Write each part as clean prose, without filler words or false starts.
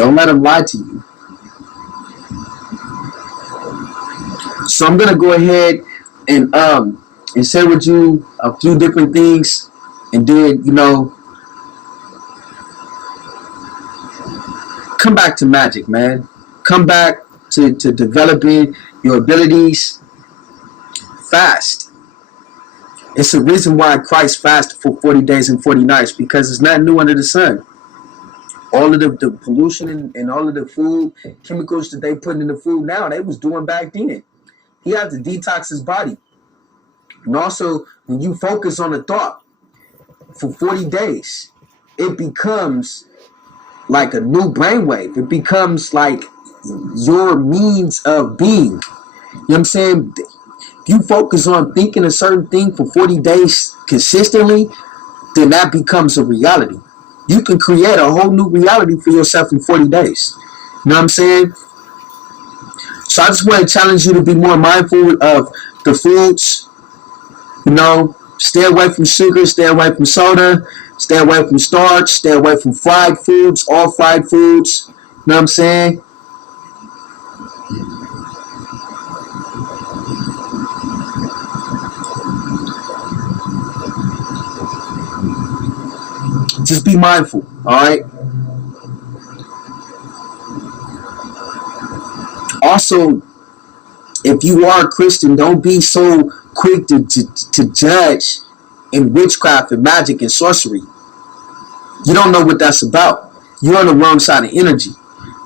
Don't let them lie to you. So I'm gonna go ahead and share with you a few different things, and then come back to magic, man. Come back to developing your abilities. Fast. It's the reason why Christ fasted for 40 days and 40 nights, because it's not new under the sun. All of the pollution and all of the food chemicals that they put in the food now, they was doing back then. He had to detox his body. And also, when you focus on a thought for 40 days, it becomes like a new brainwave. It becomes like your means of being. You know what I'm saying? If you focus on thinking a certain thing for 40 days consistently, then that becomes a reality. You can create a whole new reality for yourself in 40 days. You know what I'm saying? So I just want to challenge you to be more mindful of the foods. Stay away from sugar, stay away from soda, stay away from starch, stay away from fried foods, all fried foods. You know what I'm saying? Just be mindful, all right? Also, if you are a Christian, don't be so quick to judge in witchcraft and magic and sorcery. You don't know what that's about. You're on the wrong side of energy.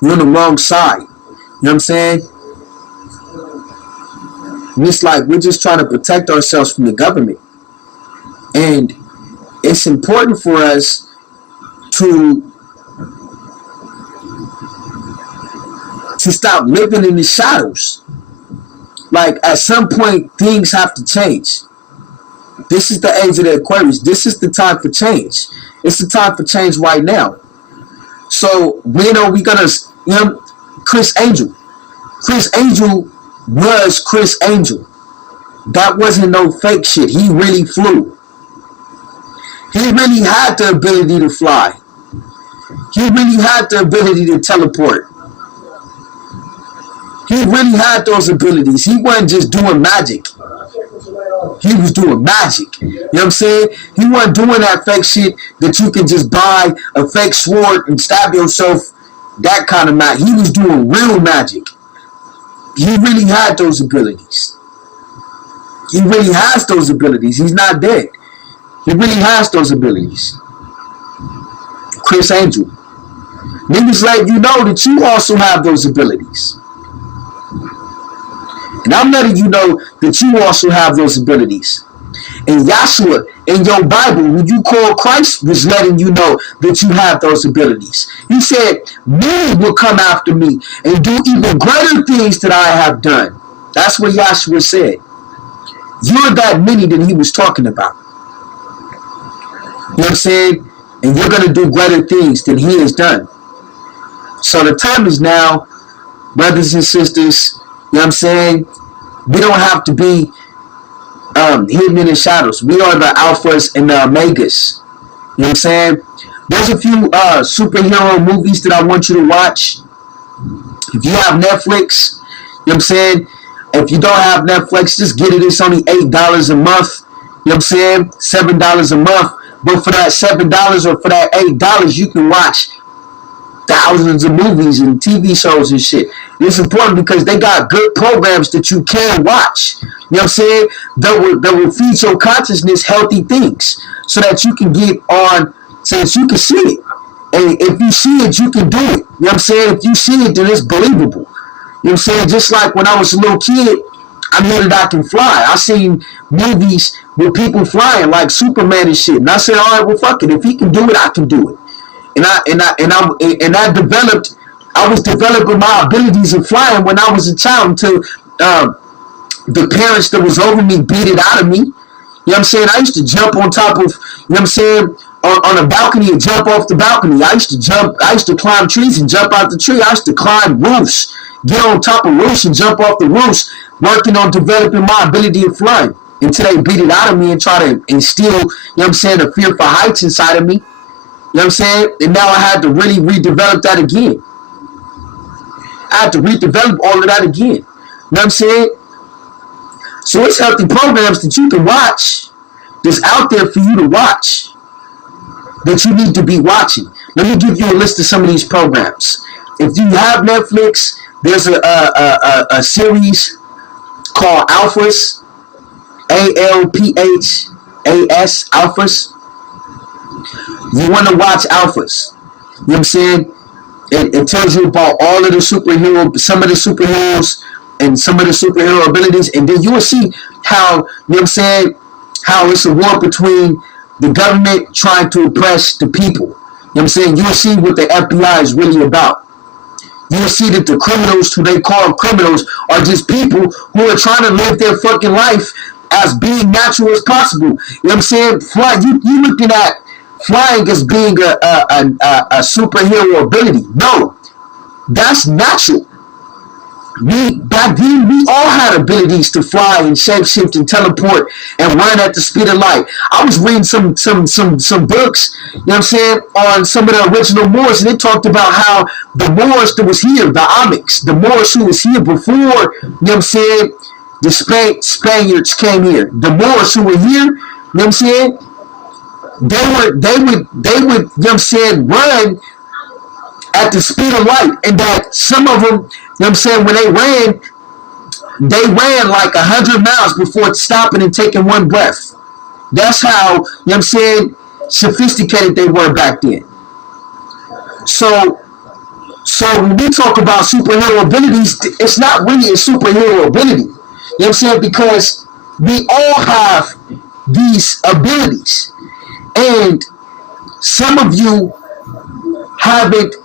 You're on the wrong side. You know what I'm saying? And it's like we're just trying to protect ourselves from the government. And it's important for us to stop living in the shadows. Like, at some point, things have to change. This is the age of the Aquarius. This is the time for change. It's the time for change right now. So, when are we gonna, Chris Angel. Chris Angel was Chris Angel. That wasn't no fake shit. He really flew. He really had the ability to fly. He really had the ability to teleport. He really had those abilities. He wasn't just doing magic. He was doing magic. You know what I'm saying? He wasn't doing that fake shit that you can just buy a fake sword and stab yourself. That kind of magic. He was doing real magic. He really had those abilities. He really has those abilities. He's not dead. He really has those abilities. Chris Angel. Niggas let you know that you also have those abilities. And I'm letting you know that you also have those abilities. And Yahshua in your Bible, when you call Christ, was letting you know that you have those abilities. He said, many will come after me and do even greater things that I have done. That's what Yahshua said. You're that many that he was talking about. You know what I'm saying? And you're going to do greater things than he has done. So the time is now, brothers and sisters. You know what I'm saying? We don't have to be hidden in the shadows. We are the alphas and the omegas. You know what I'm saying? There's a few superhero movies that I want you to watch. If you have Netflix, you know what I'm saying? If you don't have Netflix, just get it. It's only $8 a month. You know what I'm saying? $7 a month. But for that $7 or for that $8, you can watch thousands of movies and TV shows and shit. And it's important because they got good programs that you can watch. You know what I'm saying? That will feed your consciousness healthy things so that you can get on, so that you can see it. And if you see it, you can do it. You know what I'm saying? If you see it, then it's believable. You know what I'm saying? Just like when I was a little kid, I knew that I can fly. I seen movies with people flying like Superman and shit. And I said, all right, well, fuck it. If he can do it, I can do it. I was developing my abilities of flying when I was a child until the parents that was over me beat it out of me. You know what I'm saying? I used to jump on top of, you know what I'm saying, on a balcony and jump off the balcony. I used to climb trees and jump out the tree. I used to climb roofs, get on top of roofs and jump off the roofs, working on developing my ability of flying until they beat it out of me and try to instill, you know what I'm saying, a fear for heights inside of me. You know what I'm saying? And now I had to really redevelop that again. I have to redevelop all of that again. You know what I'm saying? So it's healthy programs that you can watch that's out there for you to watch that you need to be watching. Let me give you a list of some of these programs. If you have Netflix, there's a series called Alphas, ALPHAS, Alphas. You want to watch Alphas. You know what I'm saying? It tells you about all of the superheroes, some of the superheroes, and some of the superhero abilities, and then you will see how, you know what I'm saying, how it's a war between the government trying to oppress the people. You know what I'm saying? You'll see what the FBI is really about. You'll see that the criminals, who they call criminals, are just people who are trying to live their fucking life as being natural as possible. You know what I'm saying? You looking at flying as being a superhero ability. No, that's natural. Back then, we all had abilities to fly and shapeshift and teleport and run at the speed of light. I was reading some books, you know what I'm saying, on some of the original Moors, and they talked about how the Moors that was here, the Amics, the Moors who was here before, you know what I'm saying, the Spaniards came here. The Moors who were here, you know what I'm saying, they would, you know what I'm saying, run at the speed of light, and that some of them, you know what I'm saying, when they ran like 100 miles before stopping and taking one breath. That's how, you know what I'm saying, sophisticated they were back then. So when we talk about superhero abilities, it's not really a superhero ability. You know what I'm saying? Because we all have these abilities. And some of you haven't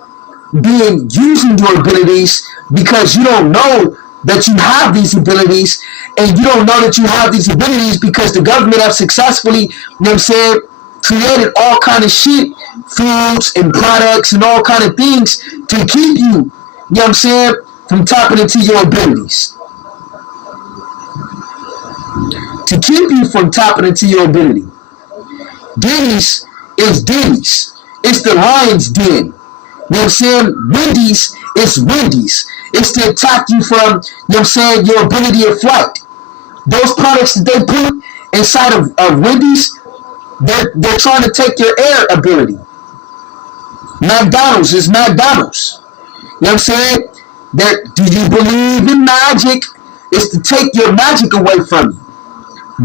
been using your abilities because you don't know that you have these abilities, and you don't know that you have these abilities because the government have successfully, you know what I'm saying, created all kind of shit, foods and products and all kind of things to keep you, you know what I'm saying, from tapping into your abilities. To keep you from tapping into your ability. Denny's is Denny's. It's the lion's den. You know what I'm saying? Wendy's is Wendy's. It's to attack you from, you know what I'm saying, your ability of flight. Those products that they put inside of Wendy's, they're trying to take your air ability. McDonald's is McDonald's. You know what I'm saying? Do you believe in magic? It's to take your magic away from you.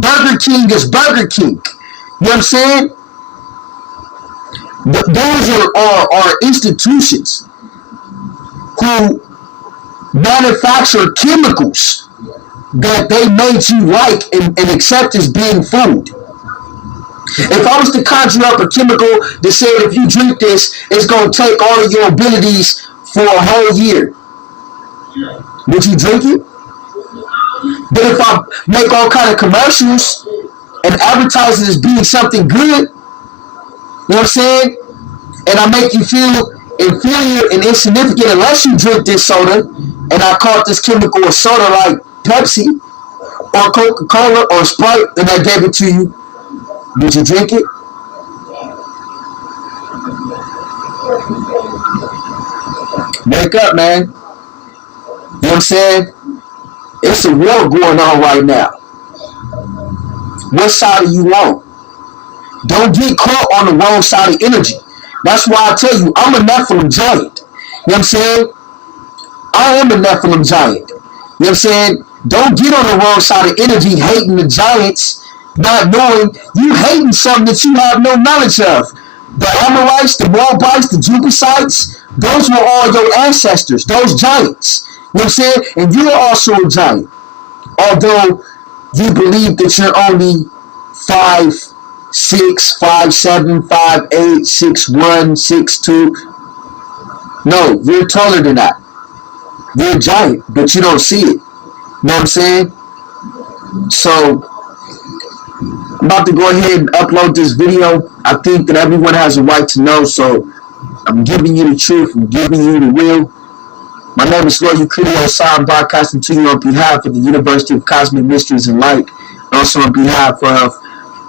Burger King is Burger King. You know what I'm saying? Those are institutions who manufacture chemicals that they made you like and accept as being food. If I was to conjure up a chemical that said if you drink this, it's going to take all of your abilities for a whole year, would you drink it? But if I make all kind of commercials and advertise it as being something good, you know what I'm saying? And I make you feel inferior and insignificant unless you drink this soda, and I called this chemical a soda like Pepsi or Coca-Cola or Sprite, and I gave it to you. Did you drink it? Wake up, man. You know what I'm saying? It's a war going on right now. What side are you on? Don't get caught on the wrong side of energy. That's why I tell you, I'm a Nephilim giant. You know what I'm saying? I am a Nephilim giant. You know what I'm saying? Don't get on the wrong side of energy hating the giants, not knowing you hating something that you have no knowledge of. The Amorites, the Moabites, the Jebusites, those were all your ancestors, those giants. You know what I'm saying? And you're also a giant. Although you believe that you're only 5'6", 5'7", 5'8", 6'1", 6'2". No, you're taller than that. You're a giant, but you don't see it. You know what I'm saying? So, I'm about to go ahead and upload this video. I think that everyone has a right to know, so I'm giving you the truth. I'm giving you the real. My name is Lord Euclidio Osai, broadcasting to you on behalf of the University of Cosmic Mysteries and Light, and also on behalf of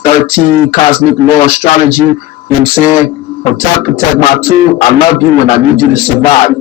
13 Cosmic Law Astrology. You know what I'm saying? Protect my tool. I love you, and I need you to survive.